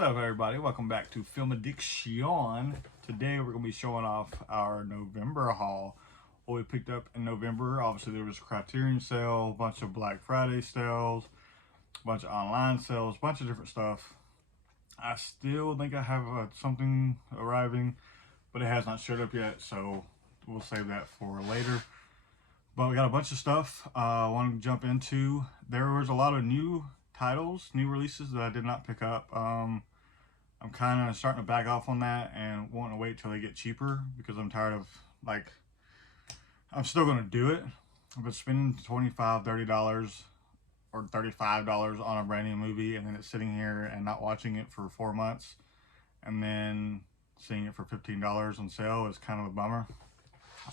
What's up, everybody? Welcome back to Film Addiction. Today we're going to be showing off our November haul. What we picked up in November. Obviously there was a Criterion sale, a bunch of Black Friday sales, a bunch of online sales, a bunch of different stuff. I still think I have something arriving, but it has not showed up yet, so we'll save that for later. But we got a bunch of stuff I wanted to jump into. There was a lot of new titles, new releases that I did not pick up. I'm kind of starting to back off on that and wanting to wait till they get cheaper because I'm tired of, like, I'm still going to do it, but spending $25, $30 or $35 on a brand new movie and then it's sitting here and not watching it for 4 months and then seeing it for $15 on sale is kind of a bummer.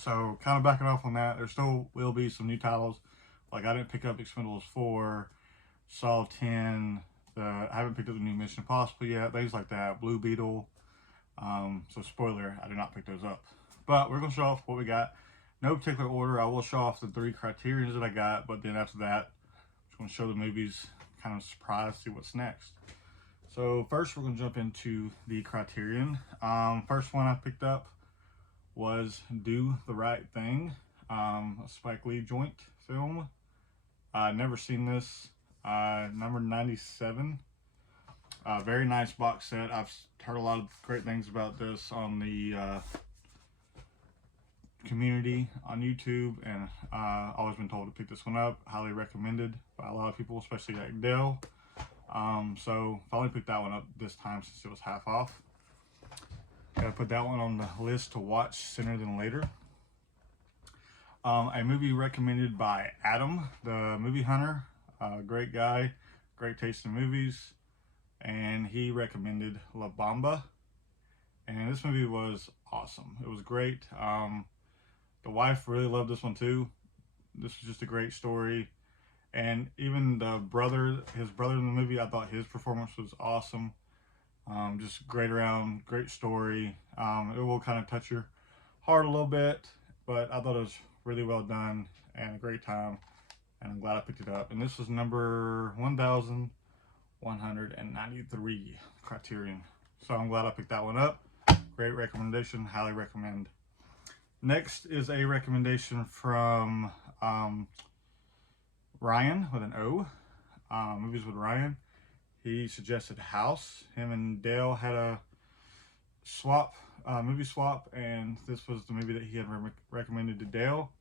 So kind of backing off on that. There still will be some new titles. Like I didn't pick up Expendables 4, Saw 10, I haven't picked up the new Mission Impossible yet, things like that, Blue Beetle. So spoiler, I did not pick those up. But we're going to show off what we got. No particular order. I will show off the 3 Criterions that I got, but then after that, I'm just going to show the movies, kind of surprised, see what's next. So first we're going to jump into the Criterion. First one I picked up was Do the Right Thing, a Spike Lee joint film. Never seen this. Number 97. Very nice box set. I've heard a lot of great things about this on the community on YouTube, and always been told to pick this one up. Highly recommended by a lot of people, especially like Dale. So finally picked that one up this time since it was half off. Gotta put that one on the list to watch sooner than later. A movie recommended by Adam, the movie hunter. Great guy, great taste in movies, and he recommended La Bamba, and this movie was awesome. It was great. The wife really loved this one too. This was just a great story, and even the brother, his brother in the movie, I thought his performance was awesome. Just great around, great story. It will kind of touch your heart a little bit, but I thought it was really well done and a great time. And I'm glad I picked it up. And this was number 1193 Criterion. So I'm glad I picked that one up. Great recommendation, highly recommend. Next is a recommendation from Ryan with an O. Movies with Ryan. He suggested House. Him and Dale had a swap, movie swap, and this was the movie that he had recommended to Dale.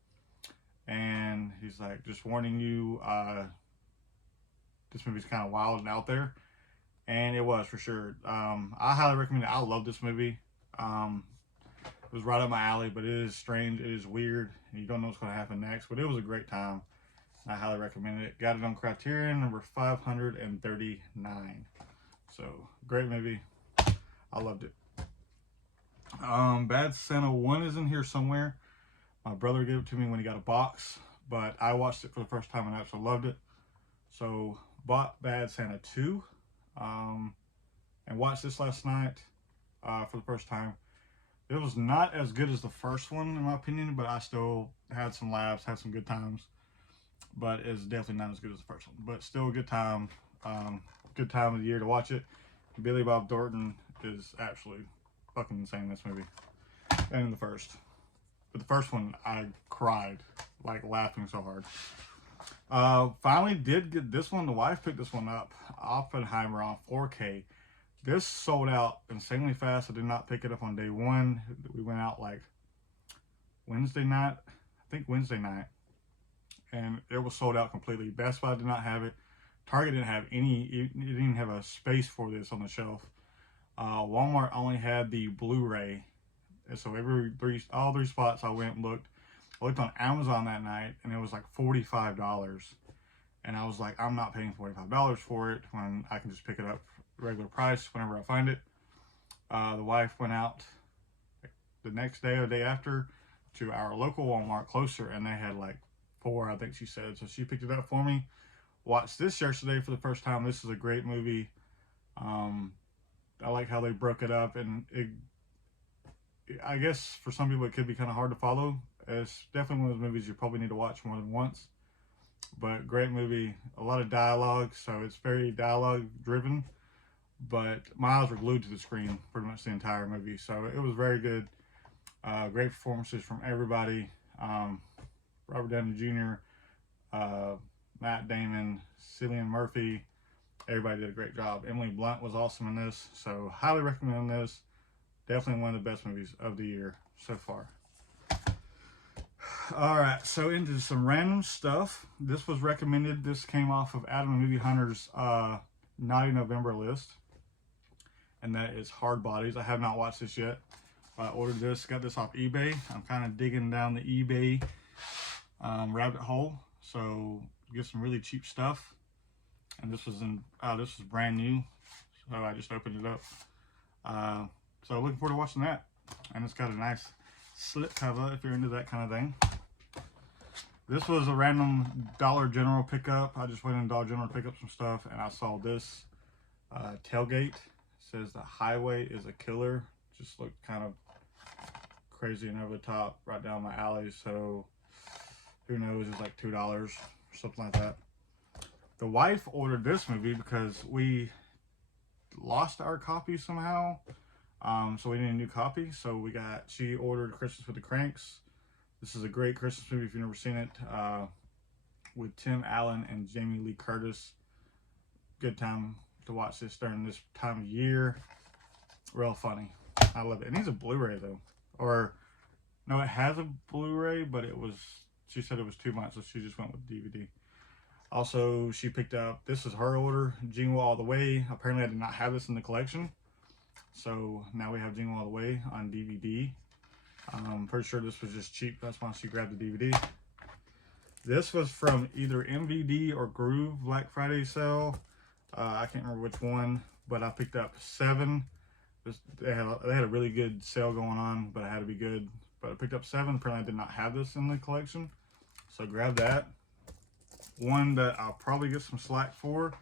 And he's like, just warning you, this movie's kind of wild and out there. And it was, for sure. I highly recommend it. I love this movie. It was right up my alley, but it is strange, it is weird, and you don't know what's going to happen next. But it was a great time. I highly recommend it. Got it on Criterion, number 539. So, great movie. I loved it. Bad Santa 1 is in here somewhere. My brother gave it to me when he got a box, but I watched it for the first time and absolutely loved it. So bought Bad Santa 2, and watched this last night for the first time. It was not as good as the first one in my opinion, but I still had some laughs, had some good times. But it's definitely not as good as the first one, but still a good time. Good time of the year to watch it. Billy Bob Thornton is absolutely fucking insane in this movie, and in the first. But the first one, I cried, like laughing so hard. Finally did get this one. The wife picked this one up. Oppenheimer on 4K. This sold out insanely fast. I did not pick it up on day one. We went out like Wednesday night. I think Wednesday night. And it was sold out completely. Best Buy did not have it. Target didn't have any. It didn't even have a space for this on the shelf. Walmart only had the Blu-ray. And so all three spots I went and looked. I looked on Amazon that night and it was like $45. And I was like, I'm not paying $45 for it when I can just pick it up regular price whenever I find it. The wife went out the next day or the day after to our local Walmart closer, and they had like 4, I think she said. So she picked it up for me. Watched this yesterday for the first time. This is a great movie. I like how they broke it up, and I guess for some people it could be kind of hard to follow. It's definitely one of those movies you probably need to watch more than once. But great movie, a lot of dialogue, so it's very dialogue driven. but my eyes were glued to the screen pretty much the entire movie. So it was very good. Great performances from everybody. Robert Downey Jr., Matt Damon, Cillian Murphy. Everybody did a great job. Emily Blunt was awesome in this. So highly recommend this. Definitely one of the best movies of the year so far. Alright, so into some random stuff. This was recommended. This came off of Adam the Movie Hunter's Naughty November list. And that is Hard Bodies. I have not watched this yet. I ordered this, got this off eBay. I'm kind of digging down the eBay rabbit hole. So get some really cheap stuff. And this was brand new. So I just opened it up. So looking forward to watching that. And it's got a nice slip cover if you're into that kind of thing. This was a random Dollar General pickup. I just went in Dollar General to pick up some stuff and I saw this tailgate. It says the highway is a killer. Just looked kind of crazy and over the top, right down my alley. So who knows, it's like $2 or something like that. The wife ordered this movie because we lost our copy somehow. So we need a new copy. So she ordered Christmas with the Cranks. This is a great Christmas movie if you've never seen it. With Tim Allen and Jamie Lee Curtis. Good time to watch this during this time of year. Real funny. I love it. It needs a Blu-ray though. Or, no, it has a Blu-ray, but she said it was too much, so she just went with DVD. Also, she picked up, this is her order, Jingle All the Way. Apparently I did not have this in the collection. So now we have Jingle All the Way on DVD. I'm pretty sure this was just cheap. That's why she grabbed the DVD. This was from either MVD or Groove Black Friday sale. I can't remember which one, but I picked up 7. They had a really good sale going on, but it had to be good. But I picked up 7. Apparently I did not have this in the collection. So grab that. One that I'll probably get some slack for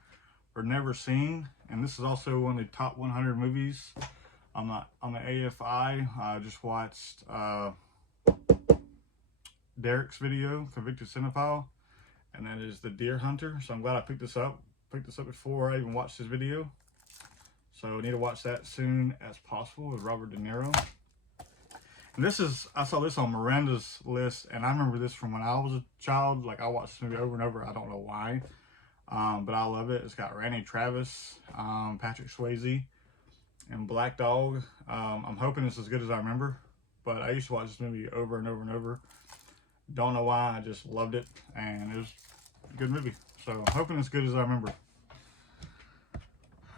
or never seen. And this is also one of the top 100 movies on the AFI. I just watched Derek's video, Convicted Cinephile, and that is The Deer Hunter. So I'm glad I picked this up. Picked this up before I even watched this video. So I need to watch that soon as possible with Robert De Niro. And I saw this on Miranda's list, and I remember this from when I was a child. Like, I watched this movie over and over. I don't know why. But I love it. It's got Randy Travis, Patrick Swayze, and Black Dog. I'm hoping it's as good as I remember. But I used to watch this movie over and over and over. Don't know why. I just loved it. And it was a good movie. So I'm hoping it's good as I remember.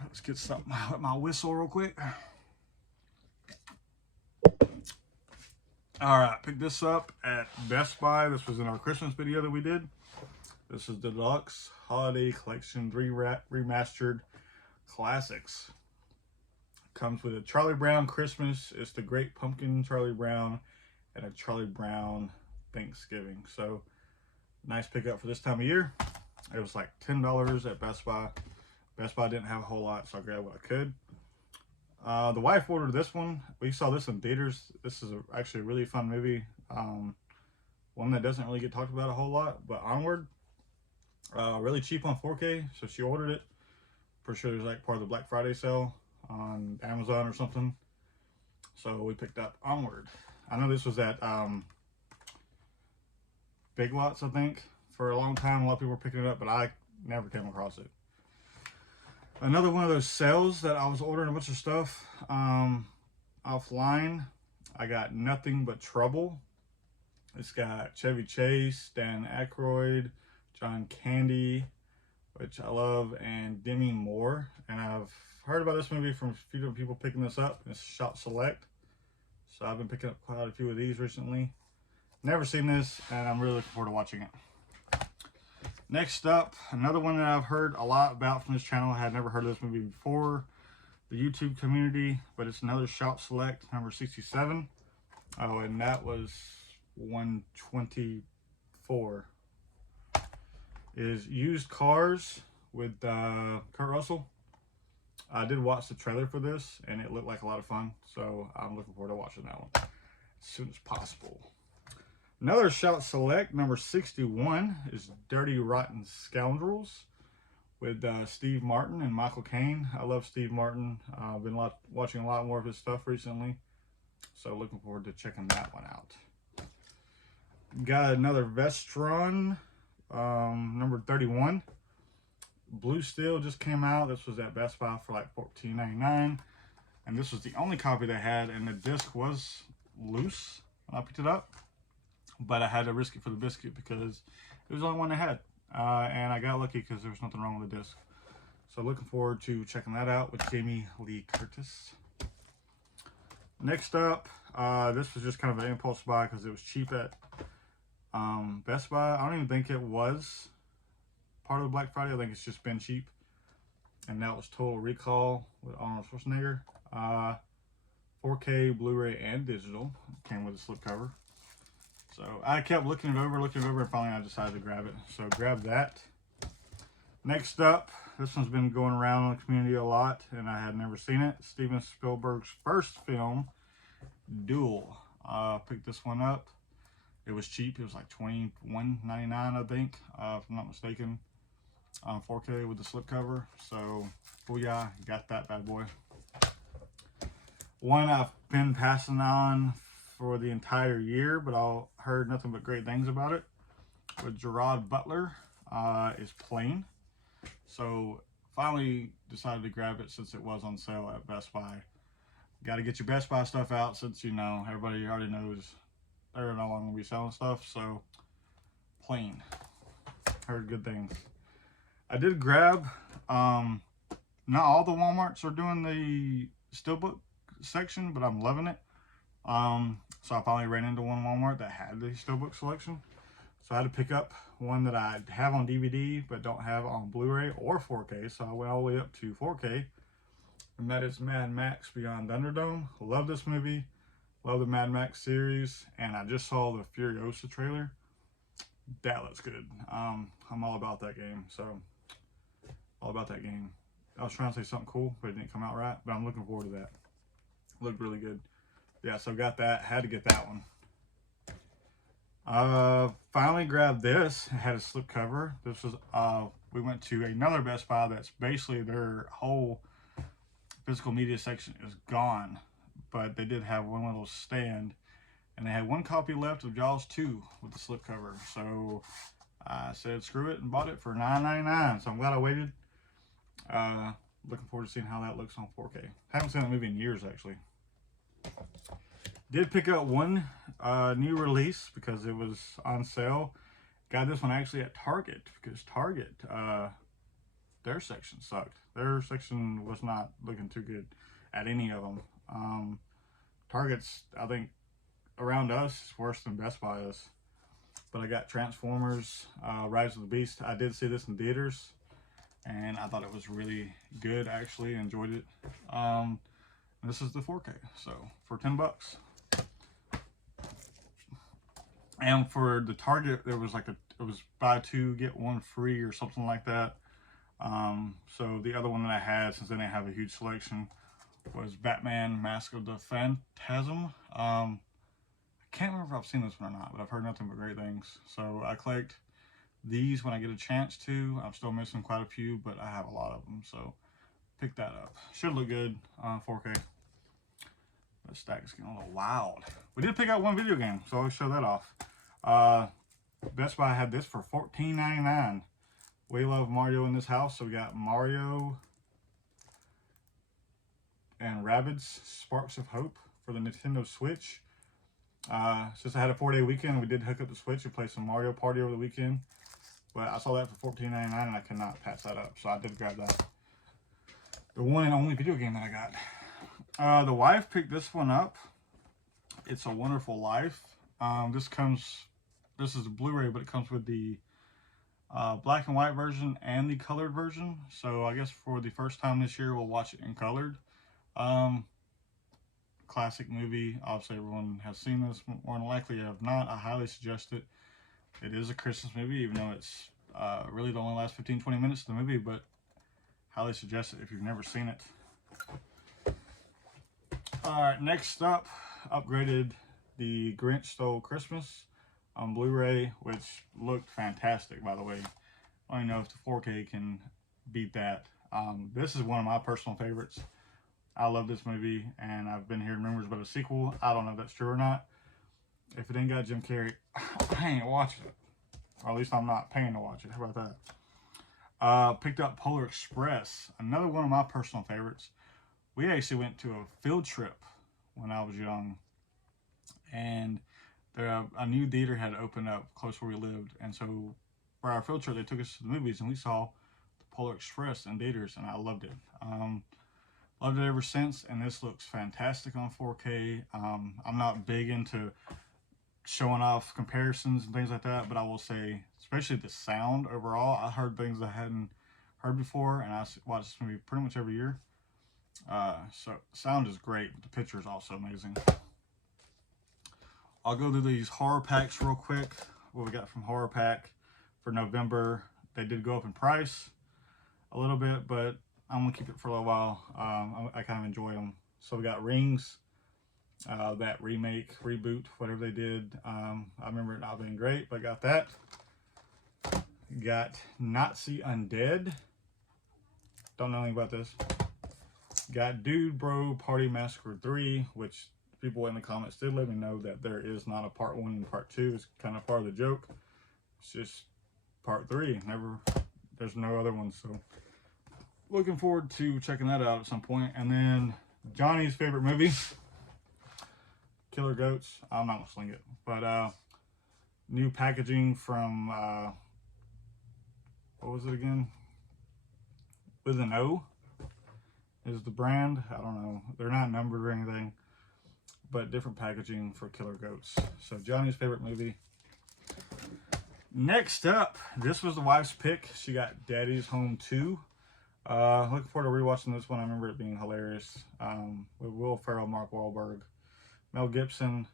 Let's get something with my whistle real quick. Alright, picked this up at Best Buy. This was in our Christmas video that we did. This is the Deluxe Holiday Collection 3 Remastered Classics. Comes with a Charlie Brown Christmas. It's the Great Pumpkin Charlie Brown and a Charlie Brown Thanksgiving. So, nice pickup for this time of year. It was like $10 at Best Buy. Best Buy didn't have a whole lot, so I grabbed what I could. The wife ordered this one. We saw this in theaters. This is actually a really fun movie. One that doesn't really get talked about a whole lot, but Onward. Really cheap on 4K, so she ordered it. Pretty sure it was like part of the Black Friday sale on Amazon or something. So we picked up Onward. I know this was at Big Lots, I think, for a long time. A lot of people were picking it up, but I never came across it. Another one of those sales that I was ordering a bunch of stuff offline. I got Nothing But Trouble. It's got Chevy Chase, Dan Aykroyd, John Candy, which I love, and Demi Moore. And I've heard about this movie from a few different people picking this up. It's Shop Select. So I've been picking up quite a few of these recently. Never seen this, and I'm really looking forward to watching it. Next up, another one that I've heard a lot about from this channel. I had never heard of this movie before. The YouTube community, but it's another Shop Select, number 67. Oh, and that was 124. Is Used Cars with Kurt Russell. I did watch the trailer for this, and it looked like a lot of fun. So I'm looking forward to watching that one as soon as possible. Another Shop Select, number 61, is Dirty Rotten Scoundrels with Steve Martin and Michael Caine. I love Steve Martin. I've been watching a lot more of his stuff recently, so looking forward to checking that one out. Got another Vestron, number 31. Blue Steel just came out. This was at Best Buy for like $14.99, and this was the only copy they had, and the disc was loose when I picked it up, but I had to risk it for the biscuit because it was the only one they had, and I got lucky because there was nothing wrong with the disc. So looking forward to checking that out with Jamie Lee Curtis. Next up, this was just kind of an impulse buy because it was cheap at Best Buy. I don't even think it was part of Black Friday. I think it's just been cheap. And that was Total Recall with Arnold Schwarzenegger. 4K, Blu-ray, and digital. Came with a slipcover. So I kept looking it over, and finally I decided to grab it. So grab that. Next up, this one's been going around in the community a lot, and I had never seen it. Steven Spielberg's first film, Duel. Picked this one up. It was cheap. It was like $21.99, I think, if I'm not mistaken. 4K with the slipcover. So, booyah, got that bad boy. One I've been passing on for the entire year, but I heard nothing but great things about it. With Gerard Butler, is Plane. So, finally decided to grab it since it was on sale at Best Buy. Got to get your Best Buy stuff out since, you know, everybody already knows they're no longer going to be selling stuff. So, Plane. Heard good things. I did grab, not all the Walmarts are doing the Steelbook section, but I'm loving it. So I finally ran into one Walmart that had the Steelbook selection. So I had to pick up one that I have on DVD, but don't have on Blu-ray or 4K. So I went all the way up to 4K. And that is Mad Max Beyond Thunderdome. Love this movie. Love the Mad Max series. And I just saw the Furiosa trailer. That looks good. I'm all about that game. So, all about that game. I was trying to say something cool, but it didn't come out right. But I'm looking forward to that. Looked really good. Yeah, so got that. Had to get that one. Finally grabbed this. It had a slipcover. This was, we went to another Best Buy that's basically their whole physical media section is gone. But they did have one little stand. And they had one copy left of Jaws 2 with the slipcover. So I said screw it and bought it for $9.99. So I'm glad I waited. Looking forward to seeing how that looks on 4K. Haven't seen that movie in years, actually. Did pick up one new release because it was on sale. Got this one actually at Target because Target, their section sucked. Their section was not looking too good at any of them. Target's, I think, around us is worse than Best Buy is. But I got Transformers, Rise of the Beast. I did see this in theaters, and I thought it was really good, actually. Enjoyed it. This is the 4K, so for 10 bucks. And for the Target, there was like it was buy two, get one free or something like that. So the other one that I had, since they didn't have a huge selection, was Batman Mask of the Phantasm. I can't remember if I've seen this one or not, but I've heard nothing but great things. So I collect these when I get a chance to. I'm still missing quite a few, but I have a lot of them, so pick that up. Should look good on 4K. The stack is getting a little wild. We did pick out one video game, so I'll show that off. Best Buy had this for $14.99. We love Mario in this house, so we got Mario and Rabbids Sparks of Hope for the Nintendo Switch. Since I had a 4-day weekend, we did hook up the Switch and play some Mario Party over the weekend. But I saw that for $14.99 and I could not pass that up, so I did grab that. The one and only video game that I got. The wife picked this one up. It's A Wonderful Life. This is a Blu-ray, but it comes with the black and white version and the colored version. So I guess for the first time this year, we'll watch it in colored. Classic movie. Obviously, everyone has seen this. More than likely, if not, I highly suggest it. It is a Christmas movie, even though it's really the only last 15-20 minutes of the movie, but highly suggest it if you've never seen it. Alright, next up, upgraded the Grinch Stole Christmas on Blu-ray, which looked fantastic, by the way. I don't even know if the 4K can beat that. This is one of my personal favorites. I love this movie, and I've been hearing rumors about a sequel. I don't know if that's true or not. If it ain't got Jim Carrey, I ain't watching it. Or at least I'm not paying to watch it. How about that? Picked up Polar Express, another one of my personal favorites. We actually went to a field trip when I was young, and a new theater had opened up close where we lived, and so for our field trip, they took us to the movies, and we saw the Polar Express in theaters, and I loved it. Loved it ever since, and this looks fantastic on 4K. I'm not big into showing off comparisons and things like that, but I will say, especially the sound overall, I heard things I hadn't heard before, and I watch this movie pretty much every year. So sound is great, but the picture is also amazing. I'll go through these horror packs real quick. What we got from horror pack for November. They did go up in price a little bit, but I'm gonna keep it for a little while. I kind of enjoy them. So we got Rings, that remake, reboot, whatever they did. I remember it not being great, but got that. Got Nazi Undead. Don't know anything about this. Got Dude Bro Party Massacre 3, which people in the comments did let me know that there is not a part 1 and part 2. It's kind of part of the joke. It's just part 3. There's no other one, so looking forward to checking that out at some point. And then Johnny's favorite movie, Killer Goats. I'm not gonna sling it, but new packaging from what was it again? With an O is the brand. I don't know. They're not numbered or anything, but different packaging for Killer Goats. So Johnny's favorite movie. Next up, this was the wife's pick. She got Daddy's Home 2. Looking forward to rewatching this one. I remember it being hilarious. With Will Ferrell, Mark Wahlberg, Mel Gibson.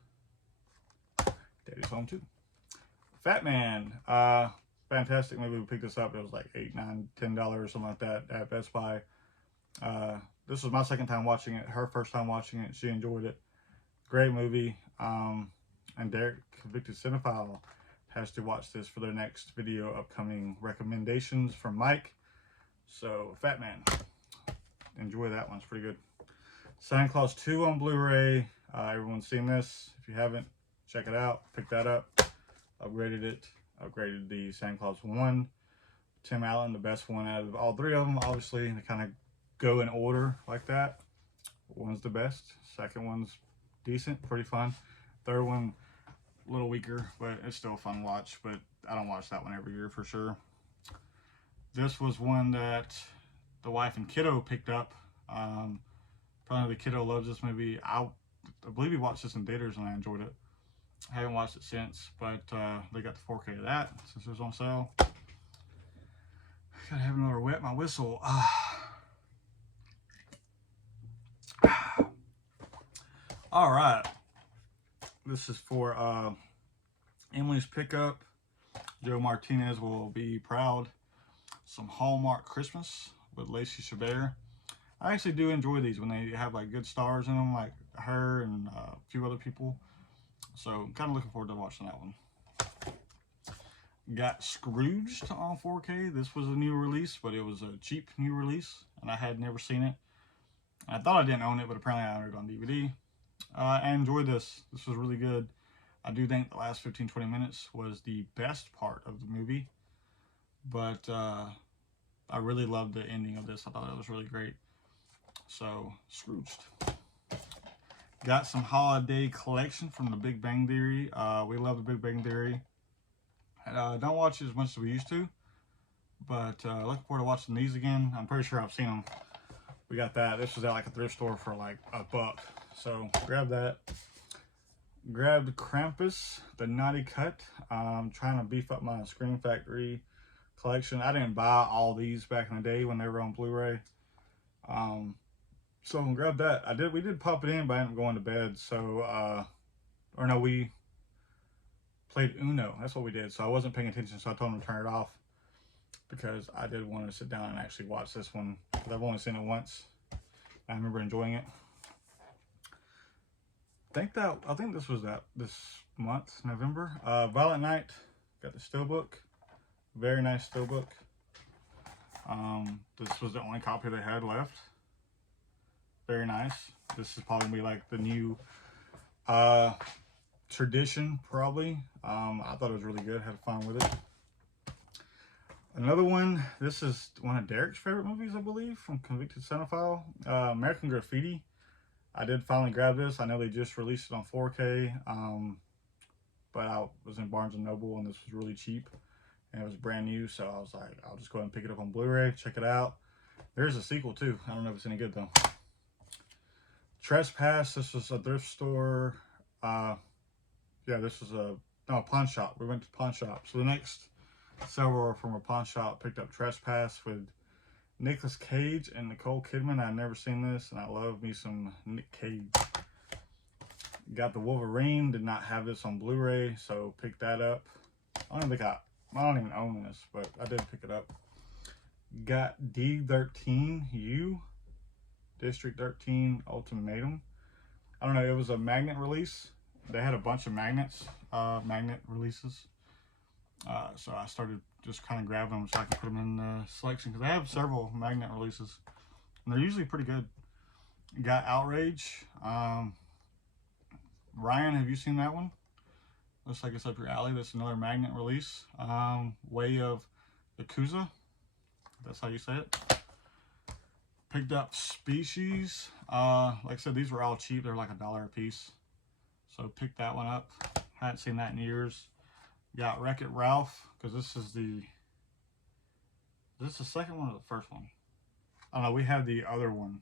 Daddy's Home 2. Fat Man. Fantastic movie. We picked this up. It was like $8, $9, $10, something like that at Best Buy. This was my second time watching it. Her first time watching it. She enjoyed it. Great movie. And Derek, Convicted Cinephile, has to watch this for their next video upcoming recommendations from Mike. So, Fat Man. Enjoy that one. It's pretty good. Santa Claus 2 on Blu-ray. Everyone's seen this. If you haven't, check it out. Pick that up. Upgraded it. Upgraded the Santa Claus 1. Tim Allen, the best one out of all three of them. Obviously, they kind of go in order like that. One's the best. Second one's decent, pretty fun. Third one, a little weaker, but it's still a fun watch. But I don't watch that one every year for sure. This was one that the wife and kiddo picked up. Probably the kiddo loves this movie. I believe he watched this in theaters and I enjoyed it. I haven't watched it since, but they got the 4K of that since it was on sale. Gotta have another wet my whistle. All right. This is for Emily's pickup. Joe Martinez will be proud. Some Hallmark Christmas with Lacey Chabert. I actually do enjoy these when they have like good stars in them, like her and a few other people. So I'm kind of looking forward to watching that one. Got Scrooged on 4K. This was a new release, but it was a cheap new release, and I had never seen it. I thought I didn't own it, but apparently I owned it on DVD. I enjoyed this. This was really good. I do think the last 15-20 minutes was the best part of the movie, but I really loved the ending of this. I thought it was really great. So, Scrooged. Got some holiday collection from the Big Bang Theory. We love the Big Bang Theory. Don't watch it as much as we used to, but looking forward to watching these again. I'm pretty sure I've seen them. We got that. This was at like a thrift store for like $1. So grab that. Grabbed Krampus, the Naughty Cut. I'm trying to beef up my Scream Factory collection. I didn't buy all these back in the day when they were on Blu-ray. So grab that. We did pop it in, but I ended up going to bed. So, or no, we played Uno. That's what we did. So I wasn't paying attention, so I told him to turn it off because I did want to sit down and actually watch this one because I've only seen it once. I remember enjoying it. I think this was this month, November. Violent Night. Got the steelbook. Very nice steelbook. This was the only copy they had left. Very nice. This is probably gonna be like the new tradition, probably. I thought it was really good. Had fun with it. Another one. This is one of Derek's favorite movies, I believe, from Convicted Cinephile. American Graffiti. I did finally grab this. I know they just released it on 4K, but I was in Barnes & Noble and this was really cheap and it was brand new, so I was like, I'll just go ahead and pick it up on Blu-ray, check it out. There's a sequel too. I don't know if it's any good though. Trespass. This was a thrift store. Yeah, this was a pawn shop. We went to pawn shop. So the next several were from a pawn shop. Picked up Trespass with Nicolas Cage and Nicole Kidman. I've never seen this, and I love me some Nick Cage. Got the Wolverine. Did not have this on Blu-ray, so picked that up. I don't even own this, but I did pick it up. Got D13U, District 13 Ultimatum. I don't know. It was a magnet release. They had a bunch of magnet releases. So I started just kind of grabbing them so I can put them in selection because they have several magnet releases and they're usually pretty good. Got Outrage. Ryan, have you seen that one? Looks like it's up your alley. That's another magnet release. Way of Yakuza. That's how you say it. Picked up Species. Like I said, these were all cheap. They're like $1 a piece. So picked that one up. Hadn't seen that in years. Got Wreck-It Ralph, because this is the second one or the first one? I don't know, we had the other one.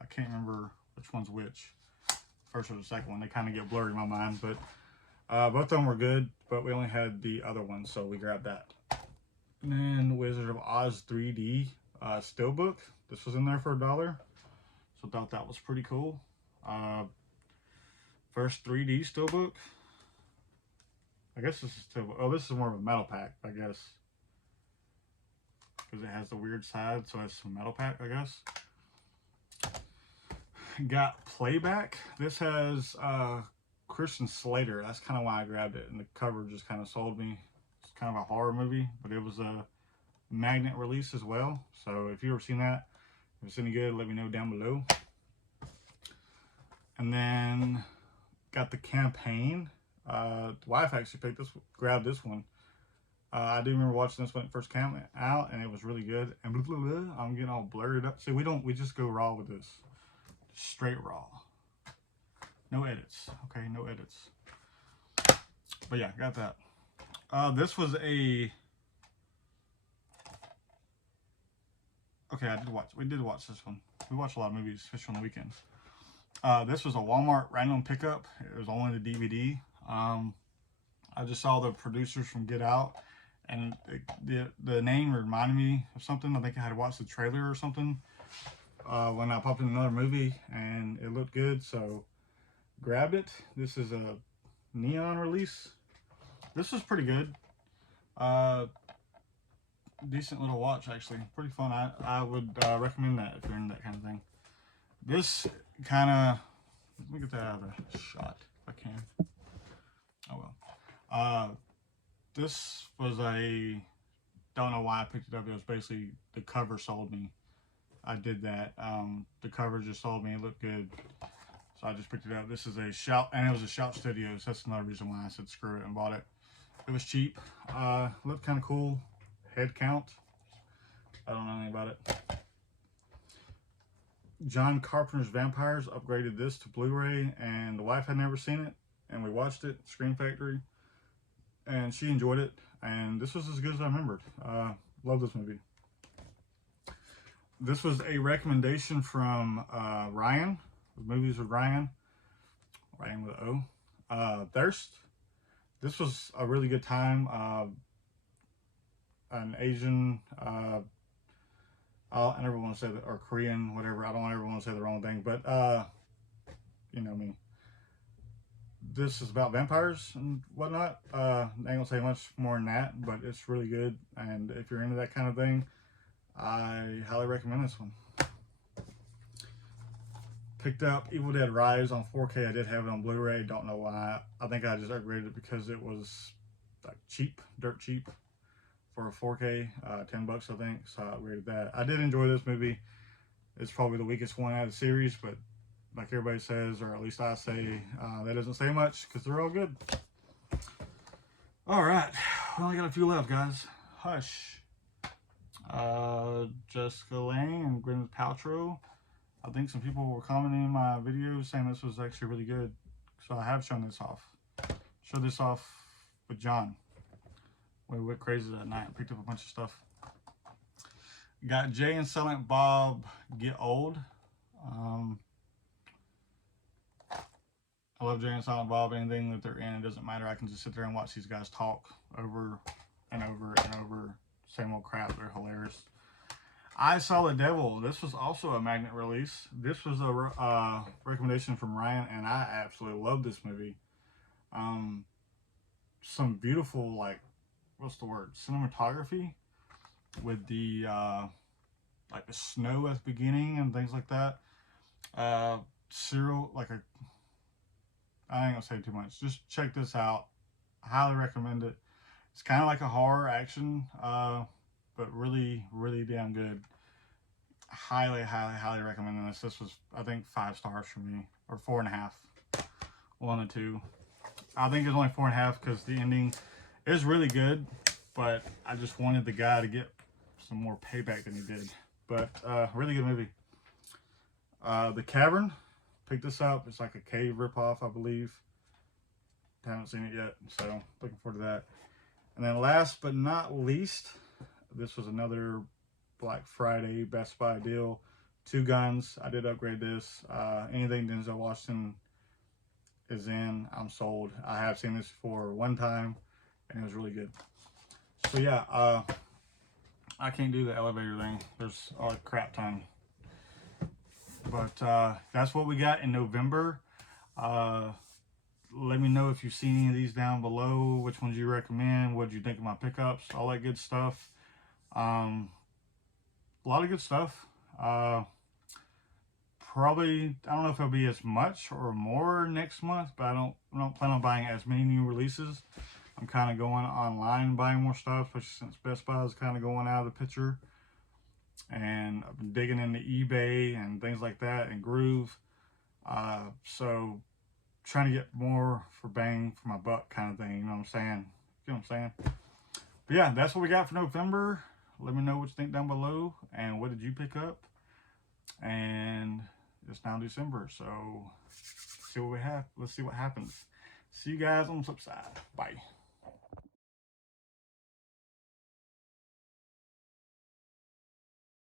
I can't remember which one's which. First or the second one. They kind of get blurry in my mind, but both of them were good, but we only had the other one, so we grabbed that. And then Wizard of Oz 3D Steelbook. This was in there for $1, so I thought that was pretty cool. First 3D Steelbook. I guess this is still, oh, this is more of a metal pack, I guess. Because it has the weird side, so it's a metal pack, I guess. Got Playback. This has Christian Slater. That's kind of why I grabbed it, and the cover just kind of sold me. It's kind of a horror movie, but it was a magnet release as well. So if you've ever seen that, if it's any good, let me know down below. And then got The Campaign. The wife actually grabbed this one. I do remember watching this when it first came out, and it was really good. And blah, blah, blah, I'm getting all blurred up. See, we just go raw with this. Just straight raw. No edits. Okay, no edits. But yeah, got that. This was a... Okay, we did watch this one. We watch a lot of movies, especially on the weekends. This was a Walmart random pickup. It was only the DVD. I just saw the producers from Get Out, and the name reminded me of something. I think I had watched the trailer or something when I popped in another movie, and it looked good, so grabbed it. This is a neon release. This is pretty good. Decent little watch, actually. Pretty fun. I would recommend that if you're into that kind of thing. This kind of... Let me get that out of the shot if I can. Oh well. This was a... Don't know why I picked it up. It was basically... The cover sold me. I did that. The cover just sold me. It looked good. So I just picked it up. This is a Shout... And it was a Shout Studios. That's another reason why I said screw it and bought it. It was cheap. Looked kind of cool. Head count. I don't know anything about it. John Carpenter's Vampires upgraded this to Blu-ray, and the wife had never seen it, and we watched it, Scream Factory, and she enjoyed it, and this was as good as I remembered. Love this movie. This was a recommendation from Ryan, Movies with Ryan with an O. Thirst. This was a really good time. An Asian, I never want to say that, or Korean, whatever. I don't ever want to say the wrong thing, but you know me. This is about vampires and whatnot. I ain't gonna say much more than that, but it's really good. And if you're into that kind of thing, I highly recommend this one. Picked up Evil Dead Rise on 4K. I did have it on Blu-ray. Don't know why. I think I just upgraded it because it was like cheap, dirt cheap, for a 4K, 10 bucks I think, so I rated that. I did enjoy this movie. It's probably the weakest one out of the series, but like everybody says, or at least I say, that doesn't say much because they're all good. All right, we only got a few left, guys. Hush. Jessica Lange and Gwyneth Paltrow. I think some people were commenting in my videos saying this was actually really good, so I have shown this off. Showed this off with John. We went crazy that night. I picked up a bunch of stuff. Got Jay and Silent Bob Get Old. I love Jay and Silent Bob. Anything that they're in, it doesn't matter. I can just sit there and watch these guys talk over and over and over. Same old crap. They're hilarious. I Saw the Devil. This was also a magnet release. This was a recommendation from Ryan, and I absolutely love this movie. Some beautiful, like, what's the word? Cinematography with the like the snow at the beginning and things like that. Serial, like a, I ain't gonna say too much. Just check this out. Highly recommend it. It's kind of like a horror action, but really, really damn good. Highly, highly, highly recommend this. This was, I think, 5 stars for me, or 4.5. 1 and 2. I think it's only 4.5 because the ending is really good, but I just wanted the guy to get some more payback than he did. But really good movie. The Cavern, picked this up. It's like a cave ripoff, I believe. Haven't seen it yet, so looking forward to that. And then last but not least, this was another Black Friday Best Buy deal. 2 guns. I did upgrade this. Anything Denzel Washington is in, I'm sold. I have seen this before one time, and it was really good. So yeah, I can't do the elevator thing. There's a crap ton. But that's what we got in November. Let me know if you've seen any of these down below. Which ones you recommend? What did you think of my pickups? All that good stuff. A lot of good stuff. Probably, I don't know if it'll be as much or more next month, but I don't plan on buying as many new releases. I'm kind of going online and buying more stuff, especially since Best Buy is kind of going out of the picture. And I've been digging into eBay and things like that, and Groove. So trying to get more for bang for my buck kind of thing, you know what I'm saying? You know what I'm saying? But yeah, that's what we got for November. Let me know what you think down below, and what did you pick up? And it's now December, so see what we have. Let's see what happens. See you guys on the flip side. Bye.